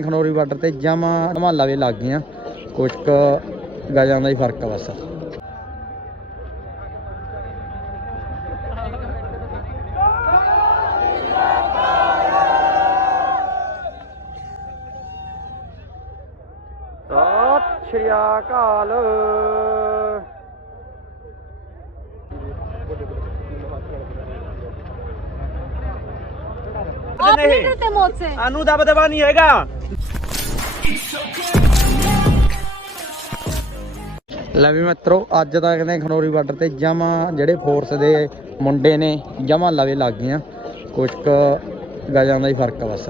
Khanauri border ਤੇ ਜਮਾ ਧਮਾਲਾ ਲੱਗ ਗਈਆਂ। ਕੁਛ ਕੁ ਗਾਜਾਂ ਦਾ ਹੀ ਫ਼ਰਕ ਆ ਬਸ। ਸਤਿ ਸ਼੍ਰੀ ਅਕਾਲ। आप नहीं डरते मौत से ਸਾਨੂੰ ਦਬਦਬਾ ਨਹੀਂ ਹੈਗਾ ਲੈ ਵੀ ਮਿੱਤਰੋ ਅੱਜ ਤਾਂ ਕਹਿੰਦੇ ਖਨੌਰੀ ਬਾਰਡਰ ਤੇ ਜਮਾ ਜਿਹੜੇ ਫੋਰਸ ਦੇ ਮੁੰਡੇ ਨੇ ਜਮਾ ਲਵੇ ਲੱਗ ਗਈਆਂ ਕੁਛ ਕੁ ਗਾਜਾਂ ਦਾ ਹੀ ਫਰਕ ਆ ਬਸ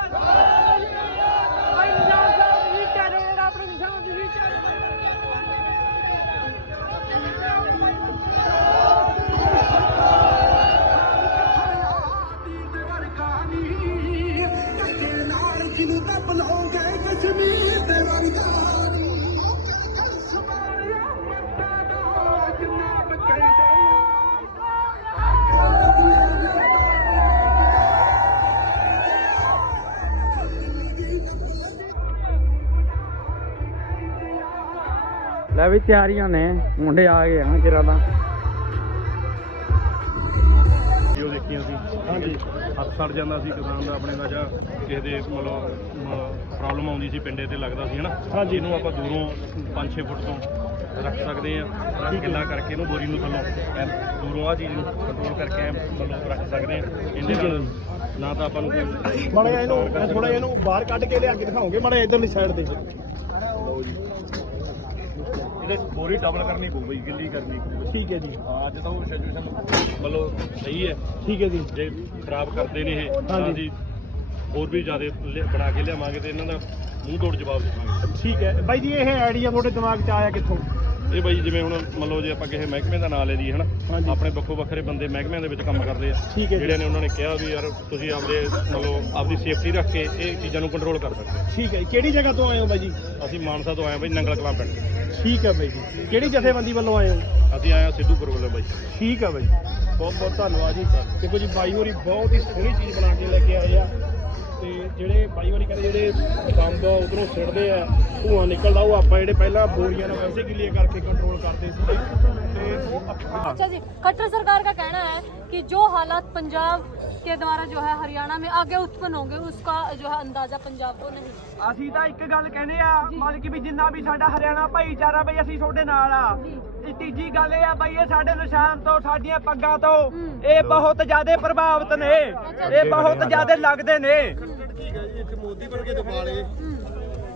ਲੈ ਵੀ ਤਿਆਰੀਆਂ ਨੇ ਮੁੰਡੇ ਆ ਗਏ ਹਨ ਕਿਰਾ ਦਾ ਵੀਡੀਓ ਦੇਖੀਆਂ ਸੀ। ਹਾਂਜੀ। ਹੱਥ ਸੜ ਜਾਂਦਾ ਸੀ ਕਿਸਾਨ ਦਾ ਆਪਣੇ ਦਾ ਜਾਂ ਕਿਸੇ ਦੇ ਮਤਲਬ ਪ੍ਰੋਬਲਮ ਆਉਂਦੀ ਸੀ ਪਿੰਡੇ ਤੇ ਲੱਗਦਾ ਸੀ ਹਨਾ? ਹਾਂਜੀ। ਇਹਨੂੰ ਆਪਾਂ ਦੂਰੋਂ 5-6 ਫੁੱਟ ਤੋਂ ਰੱਖ ਸਕਦੇ ਆ ਗਿੱਲਾ ਕਰਕੇ ਇਹਨੂੰ ਬੋਰੀ ਨੂੰ ਥੱਲੋਂ ਦੂਰੋਂ ਆ ਚੀਜ਼ ਨੂੰ ਕੰਟਰੋਲ ਕਰਕੇ ਐਂ ਮਤਲਬ ਰੱਖ ਸਕਦੇ ਆ ਇਹਦੇ ਨਾਲ ਨਾ ਤਾਂ ਆਪਾਂ ਨੂੰ ਕੋਈ ਮਾੜਾ ਇਹਨੂੰ ਥੋੜਾ ਇਹਨੂੰ ਬਾਹਰ ਕੱਢ ਕੇ ਲਿਆ ਕੇ ਦਿਖਾਓਗੇ ਮਾੜਾ ਇਧਰਲੀ ਸਾਈਡ ਤੇ। ਇਹਦੇ ਬੋਰੀ ਡਬਲ ਕਰਨੀ ਪਊਗੀ ਗਿੱਲੀ ਕਰਨੀ ਪਊਗੀ। ਠੀਕ ਹੈ ਜੀ। ਹਾਂ, ਅੱਜ ਤਾਂ ਉਹ ਸਿਚੁਏਸ਼ਨ ਮਤਲਬ ਸਹੀ ਹੈ। ਠੀਕ ਹੈ ਜੀ। ਜੇ ਖਰਾਬ ਕਰਦੇ ਨੇ ਇਹ ਤਾਂ। ਅਸੀਂ ਹੋਰ ਵੀ ਜ਼ਿਆਦਾ ਬਣਾ ਕੇ ਲਿਆਵਾਂਗੇ ਤੇ ਇਹਨਾਂ ਦਾ ਮੂੰਹ ਤੋੜ ਜਵਾਬ ਦੇਵਾਂਗੇ। ਠੀਕ ਹੈ। ਬਾਈ ਜੀ ਇਹ ਆਈਡੀਆ ਤੁਹਾਡੇ ਦਿਮਾਗ 'ਚ ਆਇਆ ਕਿੱਥੋਂ? ਇਹ ਬਾਈ ਜਿਵੇਂ ਹੁਣ ਮੰਨ ਲਓ ਜੇ ਆਪਾਂ ਕਿਸੇ ਮਹਿਕਮੇ ਦਾ ਨਾਂ ਲੈ ਲਈਏ ਹਨਾ। ਆਪਣੇ ਵੱਖੋ ਵੱਖਰੇ ਬੰਦੇ ਮਹਿਕਮਿਆਂ ਦੇ ਵਿੱਚ ਕੰਮ ਕਰਦੇ ਆ। ਜਿਹੜਿਆਂ ਨੇ ਉਹਨਾਂ ਨੇ ਕਿਹਾ ਵੀ ਯਾਰ ਤੁਸੀਂ ਆਪਦੇ ਮੰਨ ਲਓ ਆਪਦੀ ਸੇਫਟੀ ਰੱਖ ਕੇ ਇਹ ਚੀਜ਼ਾਂ ਨੂੰ ਕੰਟਰੋਲ ਕਰ ਸਕਦੇ ਠੀਕ ਹੈ। ਕਿਹੜੀ ਜਗ੍ਹਾ ਤੋਂ ਆਏ ਹੋ ਬਾਈ ਜੀ? ਅਸੀਂ ਮਾਨਸਾ ਤੋਂ ਆਏ ਹਾਂ ਬਾਈ ਨੰਗਲ ਕਲਾਂ ਪਿੰਡ। ਠੀਕ ਹੈ ਬਾਈ ਜੀ। ਕਿਹੜੀ ਜਥੇਬੰਦੀ ਵੱਲੋਂ ਆਏ ਹੋ? ਅਸੀਂ ਆਏ ਹਾਂ ਸਿੱਧੂਪੁਰ ਵੱਲੋਂ ਬਾਈ। ਠੀਕ ਹੈ ਬਾਈ ਬਹੁਤ ਬਹੁਤ ਧੰਨਵਾਦ ਜੀ। ਦੇਖੋ ਜੀ ਬਾਈ ਹੋਰੀ ਬਹੁਤ ਹੀ ਸੋਹਣੀ ਚੀਜ਼ ਬਣਾ ਕੇ ਲੈ ਕੇ ਆਏ ਆ। ਤੇ ਜਿਹੜੇ ਬਾਈ ਹੋਰੀ ਕਹਿੰਦੇ ਜਿਹੜੇ ਬੰਬ ਉਧਰੋਂ ਸਿੱਟਦੇ ਆ ਧੂਆਂ ਨਿਕਲਦਾ ਉਹ ਆਪਾਂ ਜਿਹੜੇ ਪਹਿਲਾਂ ਬੋਰੀਆਂ ਨਾਲ ਵੈਸੇ ਗਿੱਲੀਆਂ ਕਰਕੇ ਕੰਟਰੋਲ ਕਰਦੇ ਸੀ ਤੇ ਉਹ ਆਪਾਂ अच्छा जी खट्टर सरकार का कहना है कि जो हालात पंजाब के द्वारा जो है हरियाणा में आगे उत्पन्न होंगे उसका जो है अंदाजा पंजाब को नहीं ਅਸੀਂ ਤਾਂ ਇੱਕ ਗੱਲ ਕਹਿੰਦੇ ਆ ਮਤਲਬ ਕਿ ਵੀ ਜਿੰਨਾ ਵੀ ਸਾਡਾ ਹਰਿਆਣਾ ਭਾਈਚਾਰਾ ਬਈ ਅਸੀਂ ਤੁਹਾਡੇ ਨਾਲ ਆ ਇਹ ਤੀਜੀ ਗੱਲ ਇਹ ਆ ਬਈ ਇਹ ਸਾਡੇ ਨਿਸ਼ਾਨ ਤੋਂ ਸਾਡੀਆਂ ਪੱਗਾਂ ਤੋਂ ਇਹ ਬਹੁਤ ਜ਼ਿਆਦਾ ਪ੍ਰਭਾਵਿਤ ਨੇ ਇਹ ਬਹੁਤ ਜ਼ਿਆਦਾ ਲੱਗਦੇ ਨੇ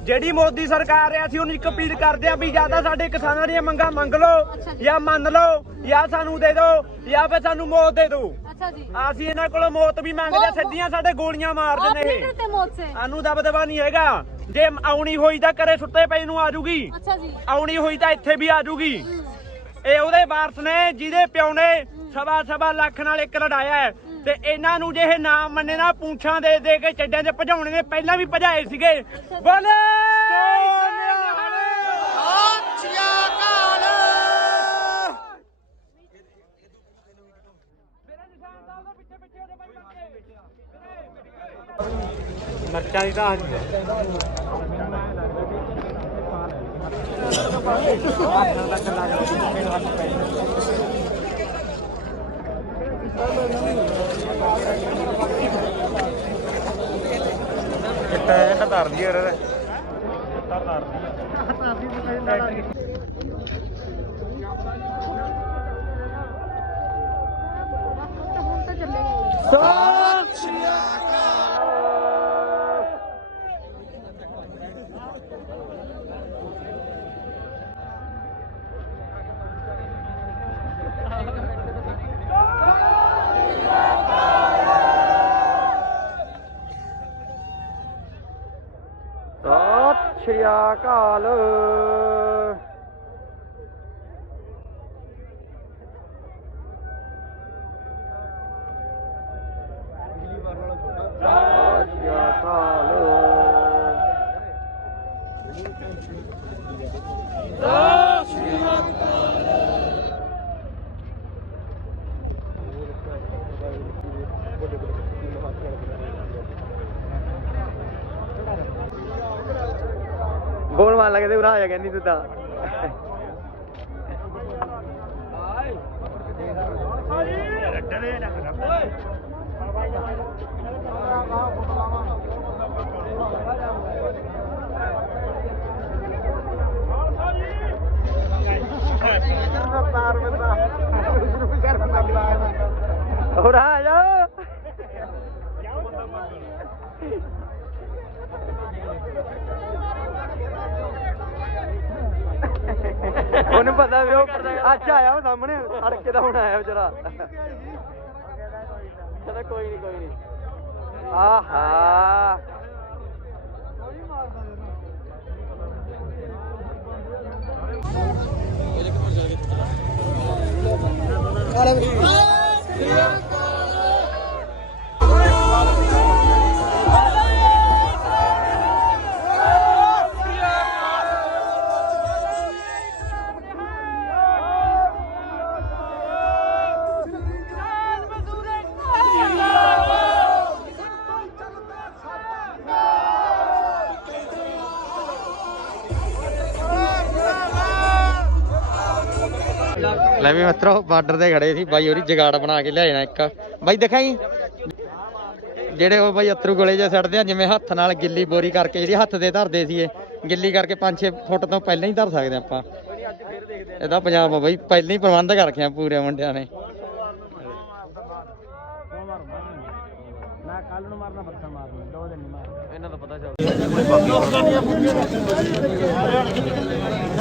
ਜਿਹੜੀ ਮੋਦੀ ਸਰਕਾਰ ਆ ਸੀ ਉਹਨੂੰ ਇੱਕ ਅਪੀਲ ਕਰਦੇ ਆ ਵੀ ਜਾਂ ਤਾਂ ਸਾਡੇ ਕਿਸਾਨਾਂ ਦੀਆਂ ਮੰਗਾਂ ਮੰਗ ਲਓ ਜਾਂ। ਮੰਨ ਲਓ ਜਾਂ ਸਾਨੂੰ ਦੇ ਦਿਓ ਜਾਂ ਫਿਰ ਸਾਨੂੰ ਮੌਤ ਦੇ ਦਿਓ। ਅਸੀਂ ਇਹਨਾਂ ਕੋਲੋਂ ਮੌਤ ਵੀ ਮੰਗਦੇ ਆ ਸਿੱਧੀਆਂ ਸਾਡੇ ਗੋਲੀਆਂ ਮਾਰ ਦਿੰਦੇ ਇਹ। ਸਾਨੂੰ ਦਬਦਬਾ ਨਹੀਂ ਹੈਗਾ। ਜੇ ਆਉਣੀ ਹੋਈ ਤਾਂ ਕਰੇ ਸੁੱਤੇ ਪਈ ਨੂੰ ਆਜੂਗੀ ਆਉਣੀ ਹੋਈ ਤਾਂ ਇੱਥੇ ਵੀ ਆਜੂਗੀ ਇਹ ਉਹਦੇ ਵਾਰਸ ਨੇ ਜਿਹਦੇ ਪਿਓ ਨੇ ਸਵਾ ਸਵਾ ਲੱਖ ਨਾਲ ਇੱਕ ਲੜਾਇਆ ਹੈ। ਤੇ ਇਹਨਾਂ ਨੂੰ ਜੇ ਇਹ ਨਾਮ ਮੰਨੇ ਨਾ, ਪੂੰਛਾਂ ਦੇ ਦੇ ਕੇ ਚੱਡਿਆਂ 'ਚ ਭਜਾਉਣੇ ਨੇ, ਪਹਿਲਾਂ ਵੀ ਭਜਾਏ ਸੀਗੇ। ਬੋਲੇ! ਮਰਚਾਂ ਦੀ ਤਾਂ ਕਿੱਟਾ ਤਾਂ ਧਾਰ ਲਈ ਯਾਰ ਤਾਂ ਧਾਰ ਲਈ ਤਾਂ ਧਾਰ ਲਈ ਅਕਾਲ ਸਤਿ ਸ਼੍ਰੀ ਅਕਾਲ ਬੋਲ ਲੱਗਦੇ ਉਰਾ ਆ ਜਾ ਕਹਿੰਦੀ ਤੂੰ ਤਾਂ। ਉਰਾ ਆ ਜਾ। ਉਹਨੂੰ ਪਤਾ ਵੀ ਉਹ ਅੱਜ ਆਇਆ ਉਹ ਸਾਹਮਣੇ ਅੜਕੇ ਦਾ ਹੁਣ ਆਇਆ ਵਿਚਾਰਾ। ਕਹਿੰਦਾ ਕੋਈ ਨਹੀਂ ਕੋਈ ਨਹੀਂ ਆਹਾ। ਲੈ ਵੀ ਮਿੱਤਰੋ ਬਾਰਡਰ ਤੇ ਖੜੇ ਸੀ ਬਾਈ ਹੋਰੀ ਜਗਾੜ ਬਣਾ ਕੇ ਲਿਆਣਾ ਇੱਕ। ਬਾਈ ਦਿਖਾਈ। ਜਿਹੜੇ ਉਹ ਬਾਈ ਅਤਰੂ ਗੋਲੇ ਜੇ ਸੜਦੇ ਆ ਜਿਵੇਂ ਹੱਥ ਨਾਲ ਗਿੱਲੀ ਬੋਰੀ ਕਰਕੇ ਜਿਹੜੀ ਹੱਥ ਦੇ ਧਰਦੇ ਸੀ ਇਹ ਗਿੱਲੀ ਕਰਕੇ 5-6 ਫੁੱਟ ਤੋਂ ਪਹਿਲਾਂ ਹੀ ਧਰ ਸਕਦੇ ਆਪਾਂ। ਇਹਦਾ ਪੰਜਾਬ ਆ ਬਾਈ ਪਹਿਲਾਂ ਹੀ ਪ੍ਰਬੰਧ ਕਰ ਰੱਖਿਆ ਪੂਰੇ ਮੁੰਡਿਆਂ ਨੇ। ਨਾ ਕੱਲ ਨੂੰ ਮਾਰਨਾ ਬੱਤਾ ਮਾਰਨਾ ਦੋ ਦਿਨ ਨਹੀਂ ਮਾਰਨਾ ਇਹਨਾਂ ਦਾ ਪਤਾ ਚੱਲਦਾ।